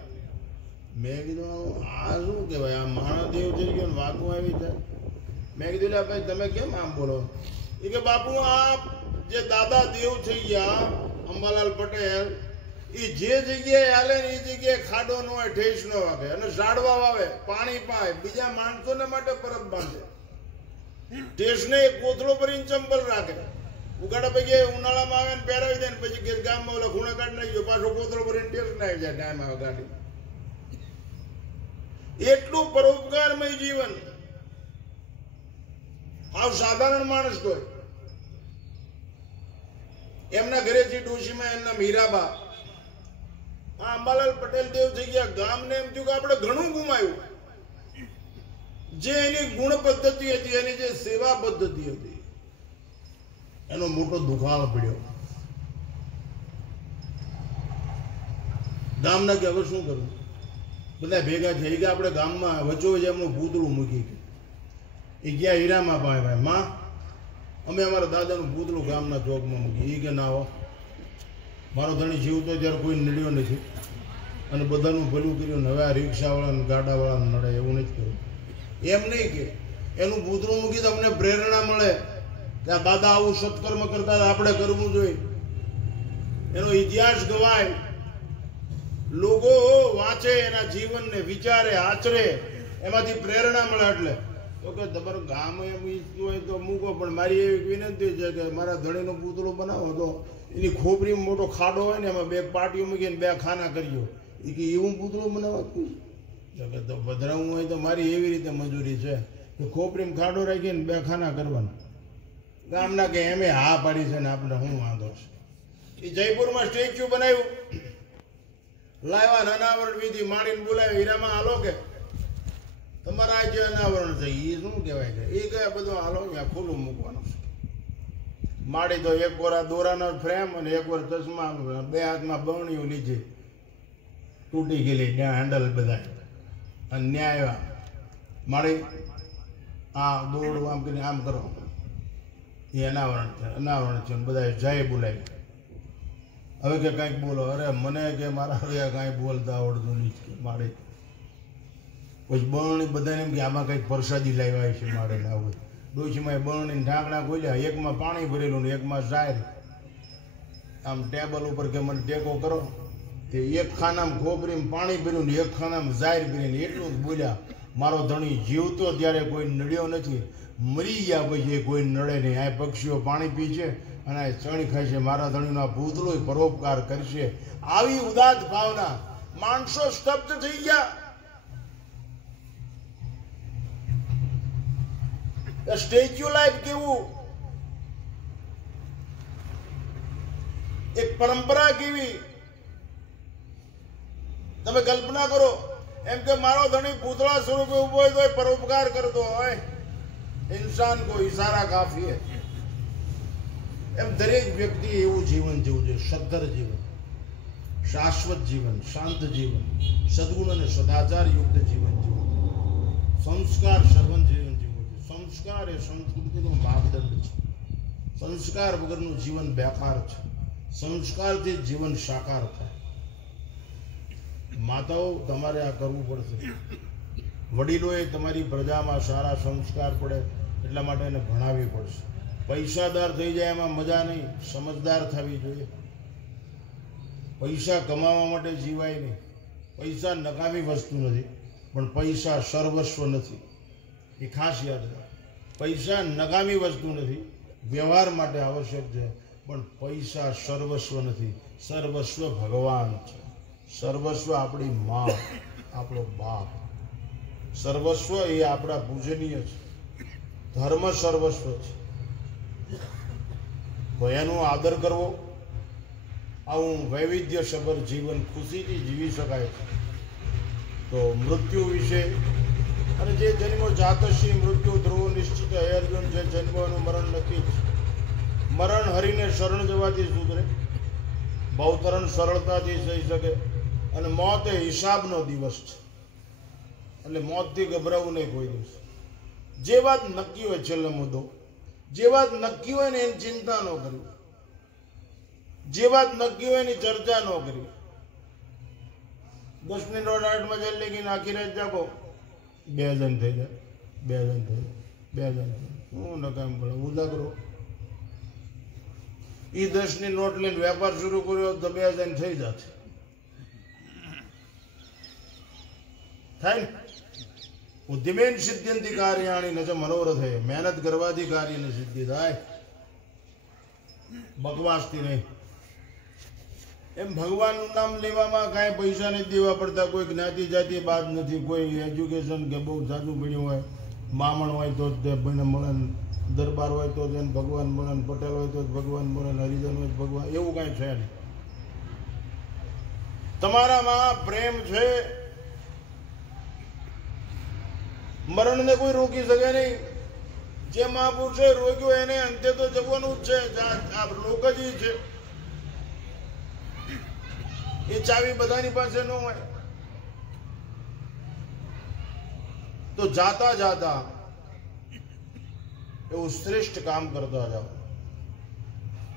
મેં કીધું આ શું કહેવાય આ મહાદેવ થઈ ગયો ને વાગું આવી થાય. મેં કીધું લે ભાઈ તમે કેમ આમ બોલો? એ કે બાપુ આ જે દાદા દેવ થઈ ગયા અંબાલાલ પટેલ એ જે જગ્યાએ હાલે ને એ જગ્યાએ ખાડો ન હોય ઠેસ ન વાગે અને ઝાડવા વાવે પાણી પાય બીજા માણસોને માટે પરત બાંધે, ઠેસને એક કોથળો ભરીને ચંપલ રાખે, ઉગાડા પૈકી ઉનાળામાં આવે ને પહેરાવી દે ને પછી ગામમાં ઓલા ખૂણે કાઢી નાખી ગયો પાછો કોથળો ભરીને ટેસ્ટ ના આવી જાય ટાઈમ આવે ગાડી. એટલું પરોપકારમય જીવન આવ સાધારણ માણસ કોઈ. એમના ઘરેથી ડોશીમાં એમના મીરાબા આ અંબાલાલ પટેલ દેવ થઈ ગયા ગામને એમ થયું કે આપણે ઘણું ગુમાવ્યું. જે એની ગુણ પદ્ધતિ હતી એની જે સેવા પદ્ધતિ હતી એનો મોટો દુખાવો પડ્યો. ગામના કે હવે શું કરવું? બધા ભેગા થઈ ગયા આપણે ગામમાં વચ્ચોવચ્ચ એમનું પૂતળું મૂકી ગયું. એ ગયા હીરામાં ભાઈ માં અમે અમારા દાદાનું પૂતળું ગામના ચોકમાં મૂકી. એ કે ના હો મારો ધણી જીવતો ત્યારે કોઈ નડ્યો નથી અને બધાનું ભલું કર્યું. હવે આ રિક્ષાવાળાને ગાડાવાળાને નડે એવું નથી કર્યું. એમ નહીં કે એનું પૂતળું મૂકી તો અમને પ્રેરણા મળે કે આ દાદા આવું સત્કર્મ કરતા આપણે કરવું જોઈએ. એનો ઇતિહાસ ગવાય, લોકો વાંચે, એના જીવનને વિચારે આચરે, એમાંથી પ્રેરણા મળે. એટલે તો કે તમારું ગામ એમ ઈચ્છતું હોય તો મૂકો, પણ મારી એવી વિનંતી છે કે મારા ધણીનો પૂતળો બનાવો તો એની ખોપરીમાં મોટો ખાડો હોય ને એમાં બે પાટીઓ મૂકીને બે ખાના કર્યો. એ કે એવું પૂતળું બનાવતું કે તો પધરાવું હોય તો મારી એવી રીતે મજૂરી છે કે ખોપરીમાં ખાડો રાખીને બે ખાના કરવાના. ગામના કે એમે હા પાડી છે ને આપણે શું વાંધો છે? જયપુરમાં સ્ટેચ્યુ બનાવ્યું, લાવ્યા અનાવરણ વિધિ માણીને બોલાવ્યો, હીરામાં હાલો કે તમારા આ જે અનાવરણ થઈ એ શું કહેવાય છે? એ કયા બધું હાલો ત્યાં ખુલ્લું મૂકવાનું છે. માડી તો એક વાર દોરાનો ફ્રેમ અને એક વાર ચશ્મા, બે હાથમાં બવણીઓ લીધી, તૂટી ગયેલી ત્યાં હેન્ડલ બધા, અને ન્યાય માડી આ દોરડું આમ કરીને આમ કરો, એ અનાવરણ છે. બધા જય બોલાવી. હવે કે કંઈક બોલો. અરે મને કે મારા હવે કાંઈ બોલતા આવડતું નહીં કે મારે. પછી બરણી બધાને એમ કે આમાં કંઈક પ્રસાદી લાવ્યા છે મારે આવું. ડોશીમાં બરણીને ઢાંકણા ખોલ્યા, એકમાં પાણી ભરેલું ને એકમાં ઝાર. આમ ટેબલ ઉપર કે મને ટેકો કરો, તે એક ખાનામાં ખોપરીમાં પાણી ભર્યું ને એક ખાનામાં ઝાર ભરીને એટલું જ બોલ્યા, મારો ધણી જીવતો ત્યારે કોઈ નડ્યો નથી, મરી ગયા પછી કોઈ નડે નહીં. આ પક્ષીઓ પાણી પી છે અને આ ચણી ખાય છે, મારા ધણીનો પૂતળો પરોપકાર કરશે. આવી ઉદાત ભાવના, માણસો સ્તબ્ધ થઈ ગયા. સ્ટેચ્યુ લાઈફ કેવું, એક પરંપરા કેવી, તમે કલ્પના કરો. એમ કે મારો ધણી પૂતળા સ્વરૂપે ઉભો હોય તો પરોપકાર કરતો હોય. इंसान को इशारा काफी है. એમ દરેક વ્યક્તિ એવું જીવન જીવવું જોઈએ, સદ્ધર જીવન, શાશ્વત જીવન, શાંત જીવન, સદગુણ અને સદાચાર યુક્ત જીવન જીવવું, સંસ્કાર સર્વન જીવન જીવવું. સંસ્કાર એ સંસ્કૃતિનો માપદંડ છે. સંસ્કાર વગરનું જીવન બેકાર છે. સંસ્કારથી જીવન સાકાર થાય. માતાઓ, તમારે આ કરવું પડશે. વડીલોએ તમારી પ્રજામાં સારા સંસ્કાર પડે એટલા માટે એને ભણાવવી પડશે. પૈસાદાર થઈ જાય એમાં મજા નહીં, સમજદાર થવી જોઈએ. પૈસા કમાવા માટે જીવાય નહીં. પૈસા નકામી વસ્તુ નથી, પણ પૈસા સર્વસ્વ નથી. એ ખાસ યાદ રાખ. પૈસા નકામી વસ્તુ નથી, વ્યવહાર માટે આવશ્યક છે, પણ પૈસા સર્વસ્વ નથી. સર્વસ્વ ભગવાન છે. સર્વસ્વ આપણી મા, આપણો બાપ. સર્વસ્વ એ આપણા પૂજનીય છે. ધર્મ સર્વસ્વ છે, તો એનો આદર કરવો. આવું વૈવિધ્ય સભર જીવન ખુશીથી જીવી શકાય છે. તો મૃત્યુ વિશે અને જે જન્મો જાતશી મૃત્યુ ધ્રુવ નિશ્ચિત હે અર્જુન, જે જન્મોનું મરણ નક્કી છે. મરણ હરીને શરણ જવાથી સુધરે, ભવતરણ સરળતાથી થઈ શકે. અને મોત એ હિસાબનો દિવસ છે, એટલે મોતથી ગભરાવું નહીં કોઈ દિવસ. જે વાત નક્કી હોય, છેલ્લો મુદ્દો, જે વાત નક્કી હોય ને એની ચિંતા ન કરવી. જે વાત નક્કી હોય એની ચર્ચા ન કરવી. 10 મિનિટ 8 જલ લેકિન આખી રાત જાગો, 2 જણ થઈ જાય, 2 જણ થઈ જાય, 2 જણ થઈ જાય. હું નકામ પડે ઉદાગરો. એ 10 ની નોટ લઈને વેપાર શરૂ કર્યો તો 2 જણ થઈ જાત થાય ને. ઉદ્યમેન સિદ્ધ્યંતિ કાર્યાણી ન મનોરથે. મહેનત કરવાથી કાર્યની સિદ્ધિ થાય, બકવાસથી નહીં. એમ ભગવાનનું નામ લેવામાં કાંઈ પૈસા નથી દેવા પડતા. કોઈ જ્ઞાતિ જાતિ બાદ નથી. કોઈ એજ્યુકેશન કે બહુ જાજુ ભણ્યું હોય, બ્રાહ્મણ હોય તો જ ભાઈને મળે, દરબાર હોય તો જ એને ભગવાન મળે, પટેલ હોય તો જ ભગવાન મળે, હરિજન હોય તો ભગવાન. એવું કાંઈ છે નહીં. તમારામાં પ્રેમ છે, મરણને કોઈ રોકી શકે નહીં. જે મહાપુરુષે રોક્યો એને અંતે તો જવાનું જ છે. આ લોક જ છે. એ ચાવી બધાની પાસે ન હોય. તો જાતા જાતા એવું શ્રેષ્ઠ કામ કરતા જાઓ.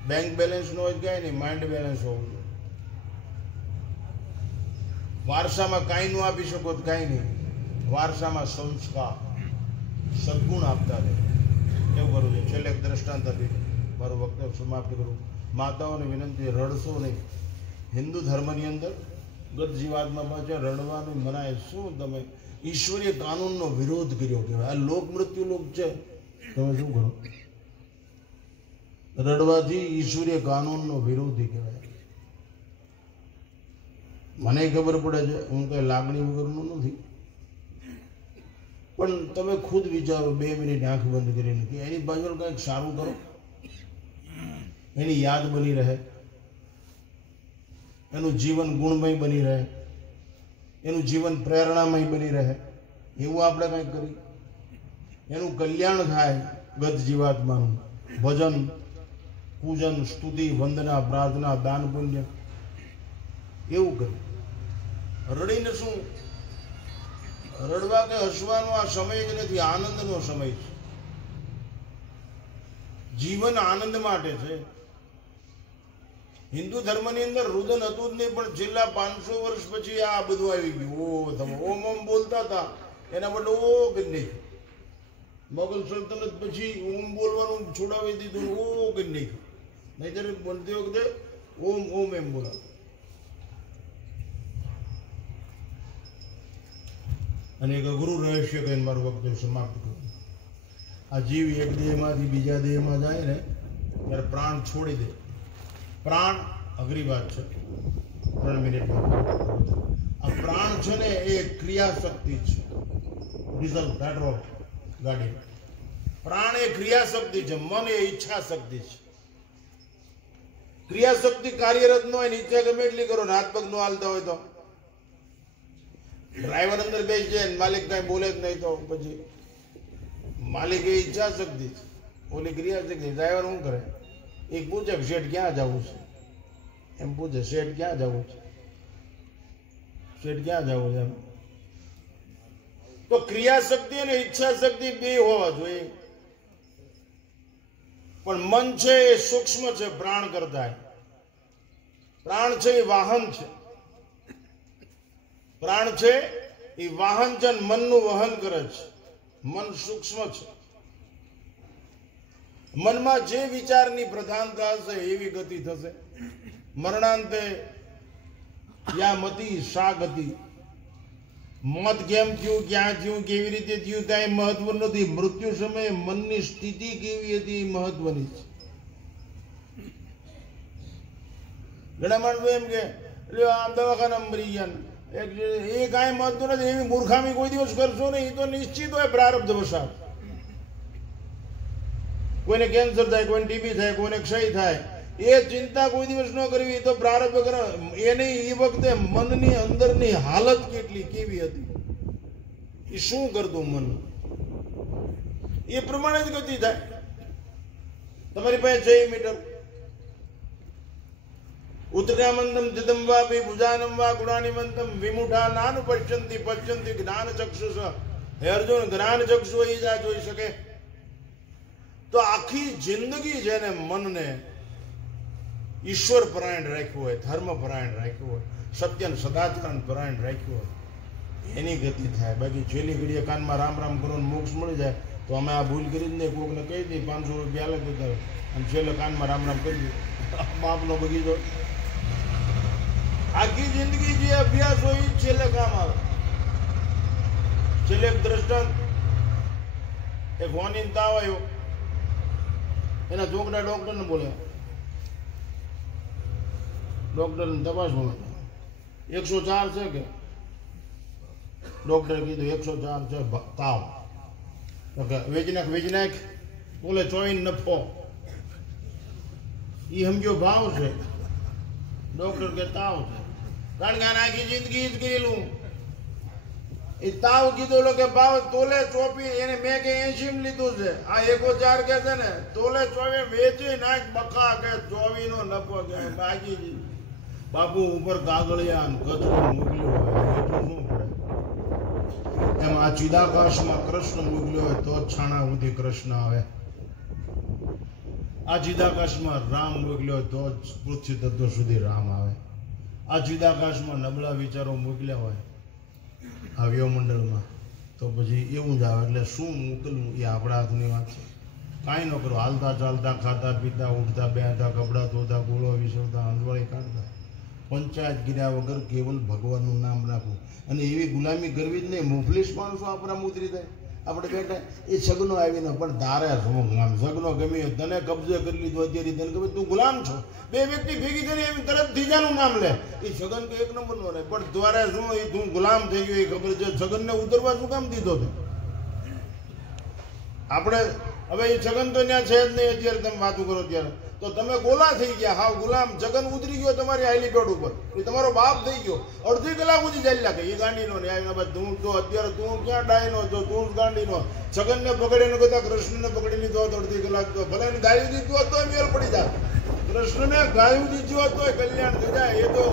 બેંક બેલેન્સ નો હોય કાંઈ નહીં, માઇન્ડ બેલેન્સ હોવું જોઈએ. વારસામાં કાંઈ ન આપી શકો તો કાંઈ નહીં, વારસામાં સંસ્કાર સદગુણ આપતા રહે એવું કરવું છે. છેલ્લે એક દ્રષ્ટાંત આપી મારું વક્તવ્ય સમાપ્ત કરું. માતાઓને વિનંતી, રડશો નહીં. હિન્દુ ધર્મની અંદર ગત જીવાતમાં પાછા રડવાનું મનાય. શું તમે ઈશ્વરીય કાનૂનનો વિરોધ કર્યો કહેવાય. આ લોક મૃત્યુ લોક છે, તમે શું કરો? રડવાથી ઈશ્વરીય કાનૂનનો વિરોધી કહેવાય. મને ખબર પડે છે, હું કઈ લાગણી વગરનું નથી, પણ તમે ખુદ વિચારો 2 મિનિટ આંખ બંધ કરીને કે એની બાજુ કંઈક સારું કરો, એની યાદ બની રહે. એનું જીવન ગુણમય બની રહે, એનું જીવન પ્રેરણામય બની રહે, એવું આપણે કંઈક કરી, એનું કલ્યાણ થાય. ગત જીવાત્માનું ભજન, પૂજન, સ્તુતિ, વંદના, પ્રાર્થના, દાન, પુણ્ય એવું કર્યું. રડીને શું? રડવા કે હસવાનો આ સમય જ નથી, આનંદનો સમય છે. જીવન આનંદ માટે છે. હિન્દુ ધર્મની અંદર રુદન હતું જ નહીં, પણ છેલ્લા 500 વર્ષ પછી આ બધું આવી ગયું. ઓ તમે ઓમ ઓમ બોલતા હતા, એના બદલે ઓ કરી નાખ્યું. મોગલ સલ્તનત પછી ઓમ બોલવાનું છોડાવી દીધું, ઓ કરી નાખ્યું. નહીતર બનતી વખતે ઓમ ઓમ એમ બોલા. અને એક અઘરું રહસ્ય કહીને મારું વક્તવ્ય સમાપ્ત કરું. આ જીવ એક દેહમાંથી બીજા દેહમાં જાય ને ત્યારે પ્રાણ છોડી દે. પ્રાણ અઘરી વાત છે, 3 મિનિટમાં. આ પ્રાણ છે ને એ ક્રિયાશક્તિ છે. ડીઝલ પેટ્રોલ ગાડી, પ્રાણ એ ક્રિયાશક્તિ છે, મન એ ઈચ્છા શક્તિ છે. ક્રિયાશક્તિ કાર્યરત ન હોય, નીચે ગમે એટલી કરો ને હાથ પગ નો હાલતા હોય તો ડ્રાઈવર અંદર બેસી જાય ને માલિક કઈ બોલે જ નહીં તો પછી માલિક એ ઈચ્છા શક્તિ છે, ઓલી ક્રિયાશક્તિ. ડ્રાઈવર શું કરે? એક પૂછે શેઠ ક્યાં જવું છે, એમ પૂછે શેઠ ક્યાં જવું છે, શેઠ ક્યાં જવું છે એમ. તો ક્રિયાશક્તિ અને ઈચ્છા શક્તિ બે હોવા જોઈએ. પણ મન છે એ સૂક્ષ્મ છે પ્રાણ કરતા. પ્રાણ છે એ વાહન છે. પ્રાણ છે એ વાહન છે, મનનું વહન કરે છે. મન સૂક્ષ્મ છે. મનમાં જે વિચારની પ્રધાનતા હશે એવી ગતિ થશે. મરણાંતે યા મતિ શા ગતિ. મત કેમ થયું, ક્યાં થયું, કેવી રીતે થયું કાંઈ મહત્વ નથી. મૃત્યુ સમયે મનની સ્થિતિ કેવી હતી એ મહત્વની છે. ઘણા માણસો એમ કે આમ દવાખાના મરી ગયા, એ કાંઈ મહત્વ નથી. એવી મૂર્ખામી કોઈ દિવસ કરશો નહીં, એ તો નિશ્ચિત હોય પ્રારબ્ધ વસાત. કોઈને કેન્સર થાય, કોઈને ટીબી થાય, કોઈને ક્ષય થાય, એ ચિંતા કોઈ દિવસ ન કરવી. તો પ્રારબ્ધ કરે એની એ વખતે મનની અંદરની હાલત કેટલી કેવી હતી, એ શું કરતું મન, એ પ્રમાણે જ ગતિ થાય. તમારી પાસે 6 મીટર ઉત્તરામંતમ દિદમ વા ભુજાનમ વા ગુણાનિમંતમ વિમુઠા નાન પશ્યંતિ પશ્યંતિ જ્ઞાન ચક્ષુષ. હે અર્જુન, જ્ઞાન ચક્ષુ એ જ જોઈ શકે. તો આખી જિંદગી જેને મનને ઈશ્વર પરાયણ રાખ્યું હોય, ધર્મ પરાયણ રાખ્યું હોય, સત્ય ને સદાચાર પરાયણ રાખ્યું હોય, એની ગતિ થાય. બાકી છેલ્લી ઘડીએ કાનમાં રામ રામ કરો ને મોક્ષ મળી જાય તો અમે આ ભૂલ કરી જ નહીં. કોકને કહી દઈએ 500 રૂપિયા અલગ ઉતારે અને છેલ્લે કાનમાં રામ રામ કરી દઈએ, બાપનો બગીચો. આખી જિંદગી જે અભ્યાસ હોય એ છેલ્લે કામ આવે. છેલ્લે એક દ્રષ્ટાંત, એક હોની તાવ આવ્યો, એના છોકરા ડોક્ટરને બોલ્યા, ડોક્ટરને તપાસવા 104 છે કે? ડોક્ટરે કીધું 104 છે તાવ. વેજનાક બોલે 24 નફો. એ સમજો ભાવ છે. ડોક્ટર કે તાવ છે. કારણ કે આખી જિંદગી જ ગયેલું. એ તાવ કીધો કે ભાવ તોલે 24, એને મેં કે 80 લીધું છે. આ 104 કે છે ને તોલે 24 વેચી નાખ બકા કે 24 નો નફો કે બાકી. બાપુ ઉપર કાગળિયા કચરો મોકલ્યો હોય એટલું શું પડે? એમ આ ચિદાકાશમાં કૃષ્ણ મોકલ્યો હોય તો જ છાણા સુધી કૃષ્ણ આવે. આ ચિદાકાશમાં રામ મોકલ્યો હોય તો જ પૃથ્વી તત્વ સુધી રામ આવે. આ ચિદાકાશમાં નબળા વિચારો મોકલ્યા હોય આ વ્યવમંડળમાં તો પછી એવું જ આવે. એટલે શું મોકલવું એ આપણા હાથની વાત છે. કાંઈ ન કરો, હાલતા ચાલતા, ખાતા પીતા, ઉઠતા બેહતા, કપડાં ધોતા, ગોળો વિસરતા, અંજવાળી કાઢતા, પંચાયત કર્યા વગર કેવલ ભગવાનનું નામ રાખવું. અને એવી ગુલામી કરવી જ નહીં. મુફલીસ માણસો આપણા મુદ્રી થાય. આપણે બેઠા એ સગનો આવીને પણ તારે શું ગુલામ, સગનો ગમે તને કબજે કરી લીધો, અત્યારે તને ખબર તું ગુલામ છો. બે વ્યક્તિ ભેગી કરી એમ તરત ત્રીજાનું નામ લે. એ સગન કે 1 નંબરનો રહે, પણ દ્વારા શું એ તું ગુલામ થઈ ગયો એ ખબર છે. સગનને ઉતરવા શું કામ દીધો હતો? આપણે હવે એ છગન તો ત્યાં છે જ નહીં અત્યારે તમે વાતું કરો ત્યારે તો તમે ગોલા થઈ ગયા હાવ ગુલામ છગન ઉતરી ગયો તમારી હેલિપેડ ઉપર એ તમારો બાપ થઈ ગયો અડધી કલાક સુધી ચાલ્યા કે એ ગાંડીનો ને આવીને બસ તું તો અત્યારે તું ક્યાં ડાયનો છો તું જ ગાંડીનો છગનને પકડીને કહેતા કૃષ્ણને પકડી લીધો હતો અડધી કલાક તો ભલે એને ગાયું દીધું હતો મેળ પડી જાય કૃષ્ણને ગાયું દીધું હતો કલ્યાણ થઈ જાય એ તો